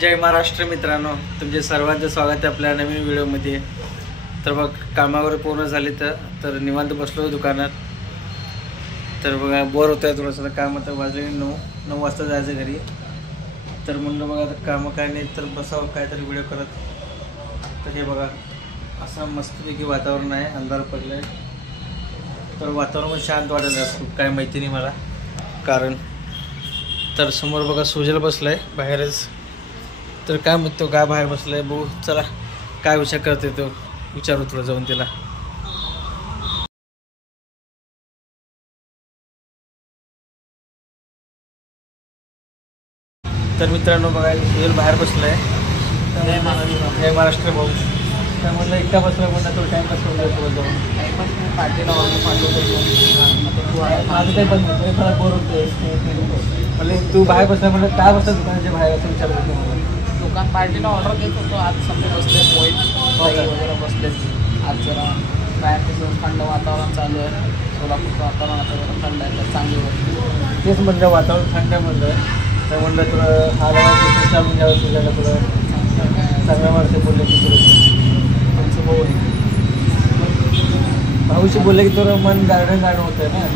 जय महाराष्ट्र मित्रांनो, तुमचे सर्वांचं स्वागत आहे आपल्या नवीन व्हिडिओमध्ये। तर बघ कामावर पूर्ण झाले तर निवांत बसलो दुकानात। तर बघा बोर होत आहे थोडंसं, काम आता वाजले 9 वाजता जायचं घरी। तर म्हणलं बघा कामं काय नाही तर बसावं काहीतरी व्हिडिओ करत। तर हे बघा असं मस्तपैकी वातावरण आहे, अंधार पडलं आहे तर वातावरण पण शांत वाटत आहे, काय माहिती नाही मला कारण। तर समोर बघा सुजल बसला आहे बाहेरच, तर काय म्हणतो काय बाहेर बसलाय भाऊ, चला काय विचार करते तो विचारू थोडं जाऊन तिला। तर मित्रांनो बघा सुजल बाहेर बसलाय, हे महाराष्ट्र भाऊ। तर म्हणलं एकटा बसला म्हणलं तो टाइमपास करून जातो जाऊन पार्टीला पाठवतो। माझं काही पण मला बोर होतोय म्हणलं तू बाहेर बसला म्हणलं काय बसला दुकानाच्या बाहेर असं विचारत होतो मला। दुकान पार्टीला ऑर्डर देत होतो, आज समजे बसले पोहे वगैरे बसले। आज जरा बाहेर कसं थंड वातावरण चालू आहे, सोलापूरचं वातावरण आता जरा थंड आहे तर चांगली होती। तेच म्हणलं वातावरण थंड आहे म्हणलं, तर म्हणलं तुला हा चालून घ्यावं तुझ्याला, तुला चांगल्या माणसं बोलले की तुमचं भाऊ आहे भाऊशी बोलले की तुला मन गार्डन होतं आहे ना,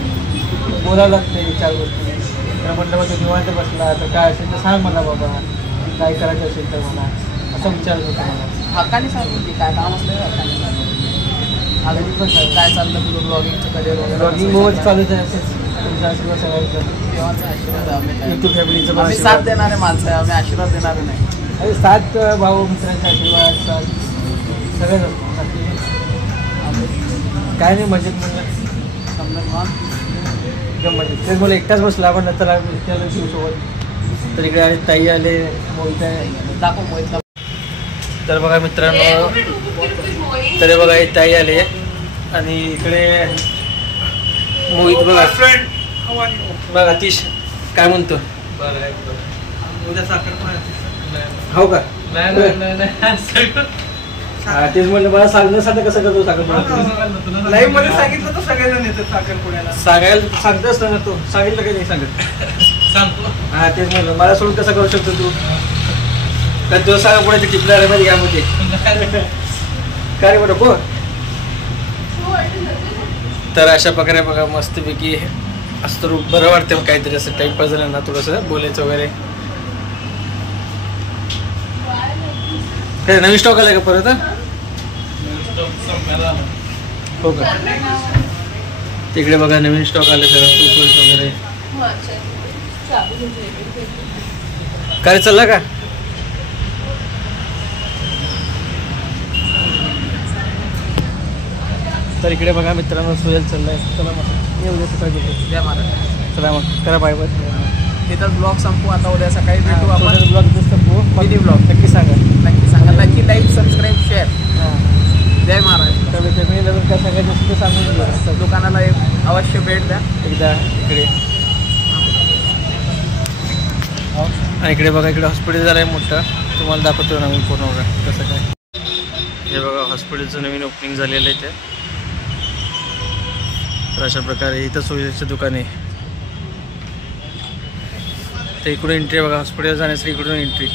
बोलावं लागते 4 गोष्टी। तर म्हणलं मग तू निवांत बसला तर काय असेल तर सांग मला बाबा, काय करायचं असेल तर मला असं विचारत होतं मला। हक्काने सांगून की काय काम असलं हक्काने सांगून आलं पण सांग काय चाललं तुझं ब्लॉगिंगचं करिअर वगैरे। ब्लॉगिंग बहुत चालूच आहे, असेच तुमचा आशीर्वाद सगळ्यांचा, देवाचा आशीर्वाद आहे। आम्ही युट्यूब फॅमिलीचं पण आम्ही साथ देणारे माणसं आहे, आम्ही आशीर्वाद देणारे नाही। अरे साथ भाऊ मित्रांचा आशीर्वाद साथ सगळ्याच असतो, काय नाही मजेत म्हणलं समजा एकदम मजेत। तेच मला एकटाच बसला आपण नंतर शिवसोबत, तर इकडे आले ताई आले मोहित आहे दाखव मोहितला। तर बघा मित्रांनो, तर बघा ताई आले आणि इकडे मोहित बघा बघा अतिश काय म्हणतो उद्या साखर हो का तेच म्हणलं मला सांगण्यासाठी कसं करतो साखर लाईव्ह मध्ये सांगितलं तर सगळेजण येतात साखरपुड्याला, सांगायला सांगतच ना तू, सांगितलं काही नाही सांगत सांगतो। हा तेच म्हणलं मला सोडून कसं करू शकतो तू, काय तुला सांगा पुढे टिपला रे मध्ये यामध्ये काय रे बरं हो। तर अशा प्रकारे बघा मस्तपैकी असं तर बरं वाटतं काहीतरी असं टाईमपास झालं ना, थोडंसं बोलायचं वगैरे। काय नवीन स्टॉक आलाय का परत हो का? तिकडे बघा नवीन स्टॉक आले सगळं फ्रूट वगैरे। काय चालला का? तर इकडे बघा मित्रांनो सुजल चाललाय, चला मग येऊ द्या सकाळी भेटू। जय महाराज, चला मग करा बाय बाय। तिथंच ब्लॉग संपू आता, उद्या सकाळी भेटू आपण ब्लॉग संपू, मिनी ब्लॉग नक्की सांगा नक्की लाईक सबस्क्राईब शेअर। जय महाराज। तर मी नवीन काय सांगायचं असेल तर सांगून द्या, दुकानाला अवश्य भेट द्या एकदा इकडे। आणि इकडे बघा इकडे हॉस्पिटल झालं आहे मोठं, तुम्हाला दाखवतो नवीन पूर्ण बघा कसं काय। हे बघा हॉस्पिटलचं नवीन ओपनिंग झालेलं आहे ते। तर अशा प्रकारे इथं सुविधेचं दुकान आहे, तर इकडून एंट्री बघा हॉस्पिटल जाण्यासाठी, इकडून एंट्री।